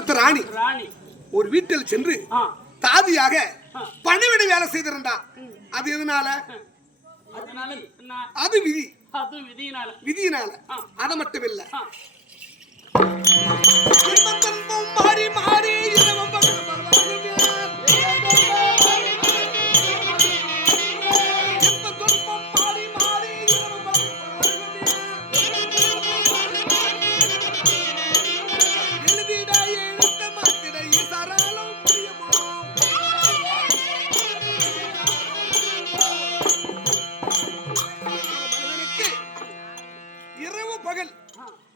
பட்டத்து ராணி. ராணி. ஒரு வீட்டில் சென்று தாதியாக பணிவிடை வேலை செய்திருந்தார் அது எதனால? அது விதி. அது விதியினால. அது மட்டும் இல்ல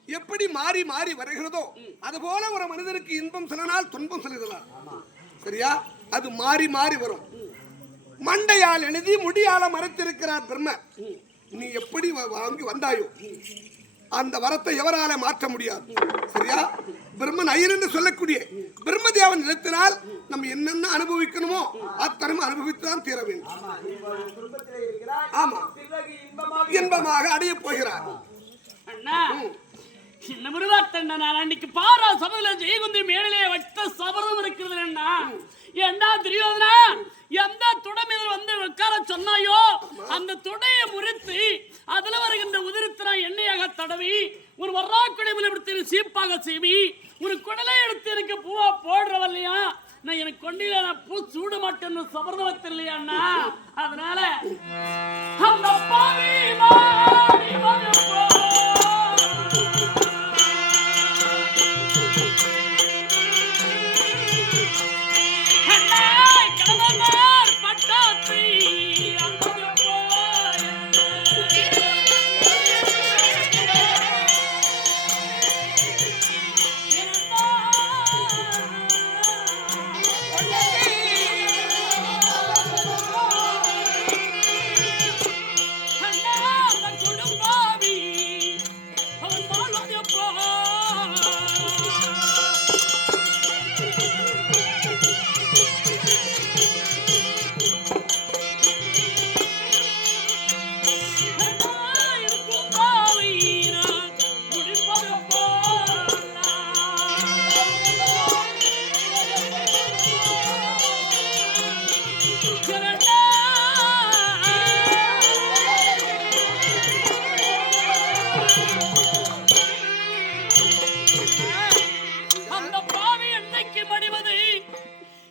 எப்படி மாறி மாறி வருகிறதோ அதுபோல ஒரு மனிதனுக்கு இன்பம் சில நாள் துன்பம் சிலதனால் சரியா? அது மாறி மாறி வரும். மண்டையால் எழுதி முடியால மறைத்திருக்கிறார் பிரம்ம. நீ எப்படி வாங்கி வந்தாயோ அந்த வரத்தை எவரால மாற்ற முடியாது. சரியா? பிரம்மன் ஐயன் என்று சொல்லக்கூடிய பிரம்மதேவன் நிலத்தினால் நம்ம என்னென்ன அனுபவிக்கணுமோ அத்தனம் அனுபவித்து தான் தீர வேண்டும். ஆமா இன்பமாக அடைய போகிறார். அண்ணா என்ன முருகாத்தண்ணா நான் அன்னைக்கு பாரா சபையில ஜெயகுந்தி மேலே வைத்த சபதம் இருக்கிறது அண்ணா. ஏண்டா துரியோதனா எந்த துடை வந்து உட்கார சொன்னாயோ அந்த துடையை முறித்து அதுல வருகின்ற உதிரத்தினா எண்ணெயாக தடவி ஒரு வர்றாக்குடை எடுத்து சீப்பாக சீவி ஒரு குடலை எடுத்து எனக்கு பூவா போடுறவல்லையா? நான் எனக்கு கொண்டில நான் பூ சூட மாட்டேன்னு சபதம் இல்லையா அண்ணா? அதனால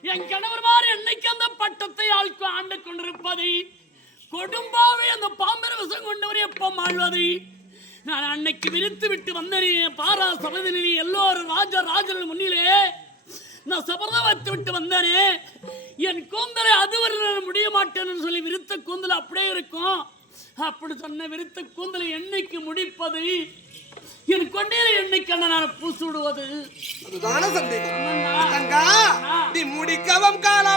என் கணவர்மார் என்னைக்கு அந்த பட்டத்தை ஆழ்க்கு ஆண்டு கொண்டிருப்பது கொடும்பாவை அந்த பாம்பர விஷம் கொண்டவர் எப்ப ஆழ்வது நான் அன்னைக்கு விரித்து விட்டு வந்தேன் பாரா சபதினி எல்லோரும் ராஜ ராஜர்கள் முன்னிலே நான் சபதம் வைத்து விட்டு வந்தேனே. என் கூந்தலை அதுவரை நான் முடிய மாட்டேன்னு சொல்லி விருத்த கூந்தல் அப்படியே இருக்கும். அப்படி சொன்ன விருத்த கூந்தலை என்னைக்கு முடிப்பது? என் கொண்டீரை என்னைக்கு நான் பூசு விடுவது? முடிக்கவும் காலமாச்சு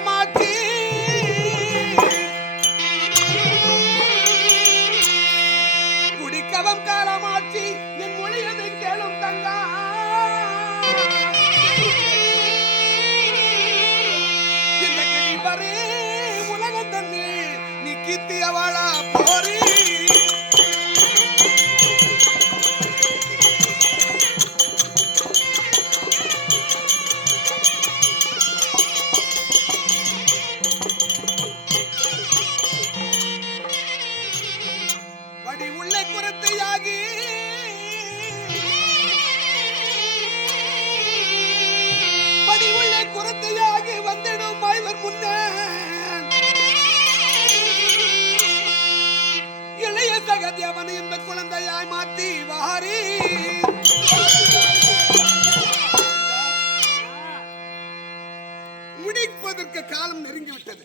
காலம் நெருங்கி விட்டது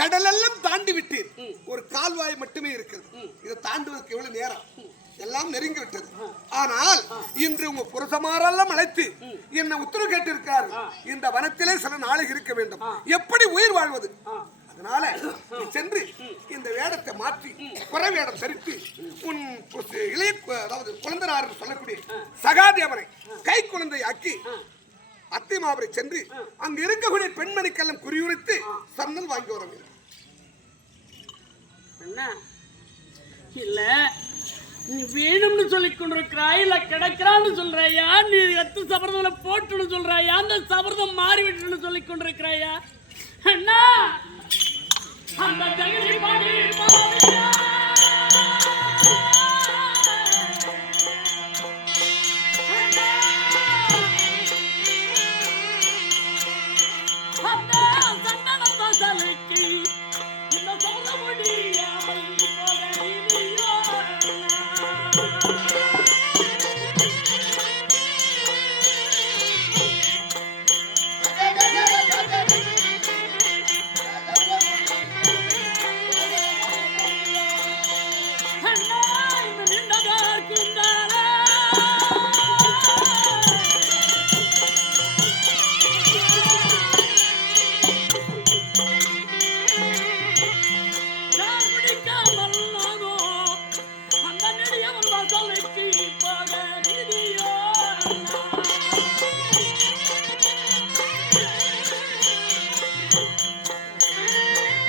கடலெல்லாம் தாண்டி விட்டீர் ஒரு கால்வாய் மட்டுமே இருக்கிறது. இதை தாண்டுவதற்கு எவ்வளவு நேரம்? எல்லாம் நெருங்கி விட்டது ஆனால் இன்று உங்க புருஷமாரெல்லாம் அழைத்து என்ன உத்தரவு கேட்டிருக்காரு இந்த வனத்திலே சில நாளைக்கு இருக்க வேண்டும். எப்படி உயிர் வாழ்வது? அதனால நீ சென்று இந்த வேடத்தை மாற்றி குறை வேடம் தரித்து உன் இளைய அதாவது குழந்தனார் சொல்லக்கூடிய சகாதேவனை கை குழந்தை ஆக்கி அத்திமாவரை சென்று அங்கு இருக்கக்கூடிய பெண்மணிக்கெல்லாம் குறியுரைத்து சன்னல் வாங்கி வர இல்ல நீ வேணும்னு சொல்லிக் கொண்டிருக்கிறாய் இல்ல கிடைக்கிறான்னு சொல்றாயா? நீ எத்து சபரதம்ல போட்டுன்னு சொல்றாயா? அந்த சபரதம் மாறிவிட்டுன்னு சொல்லிக் கொண்டிருக்கிறாயா? அண்ணா அந்த ஜெகதி பாடி. அண்ணா. அண்ணா,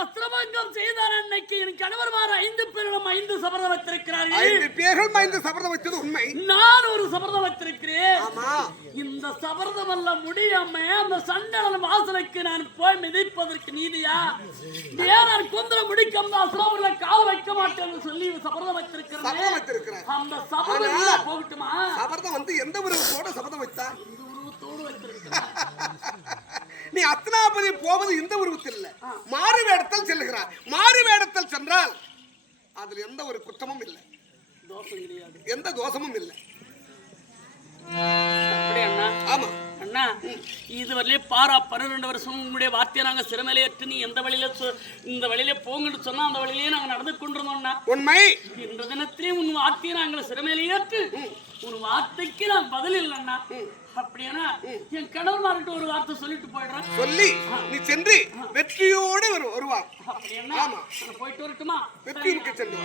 வஸ்திரபங்கம் செய்தார் அன்னைக்கு. என் கணவர்மார் ஐந்து பேரிடம் ஐந்து சபதம் வைத்திருக்கிறார்கள். ஐந்து பேர்கள் ஐந்து சபதம் வச்சது உண்மை. நான் ஒரு சபதம் வைத்திருக்கிறேன். ஆமா. இந்த சபதம் அல்ல முடியாம அந்த சண்டலன் வாசலுக்கு நான் போய் மிதிப்பதற்கு நீதியா? வேறார் குந்திர முடிக்கும் தான் சிலவர்களை கால் வைக்க மாட்டேன்னு சொல்லி சபதம் வைத்திருக்கிறேன் அந்த சபதம் போகட்டுமா? சபதம் வந்து எந்த உருவத்தோட சபதம் வைத்தா இந்த உருவத்தோடு வைத்திருக்கிறேன் நீ அத்தனாபதி போவது இந்த உருவத்தில் இல்ல மாறு வேடத்தில் செல்லுகிறார். மாறு வேடத்தில் சென்றால் அதுல எந்த ஒரு குற்றமும் இல்லை. எந்த தோஷமும் இல்லை. ஆமா. அண்ணா இது வரலையே பாரா பன்னிரெண்டு வருஷம் உங்களுடைய வார்த்தையை நாங்க சிறுமையில ஏற்று நீ எந்த வழியில இந்த வழியில போங்கன்னு சொன்னா அந்த வழியிலேயே நாங்க நடந்து கொண்டிருந்தோம்னா. உண்மை. இன்ற தினத்திலே உன் வார்த்தையை நாங்கள் சிறுமையில ஏற்று உன் வார்த்தைக்கு நான் பதில் இல்லைண்ணா அப்படியானா என் கணவன்மார்கிட்ட ஒரு வார்த்தை சொல்லிட்டு போயிடுறேன் சொல்லி நீ சென்று வெற்றியோடு வரு- ஆமா. நான் போயிட்டு வரட்டுமா? வெற்றி சென்று.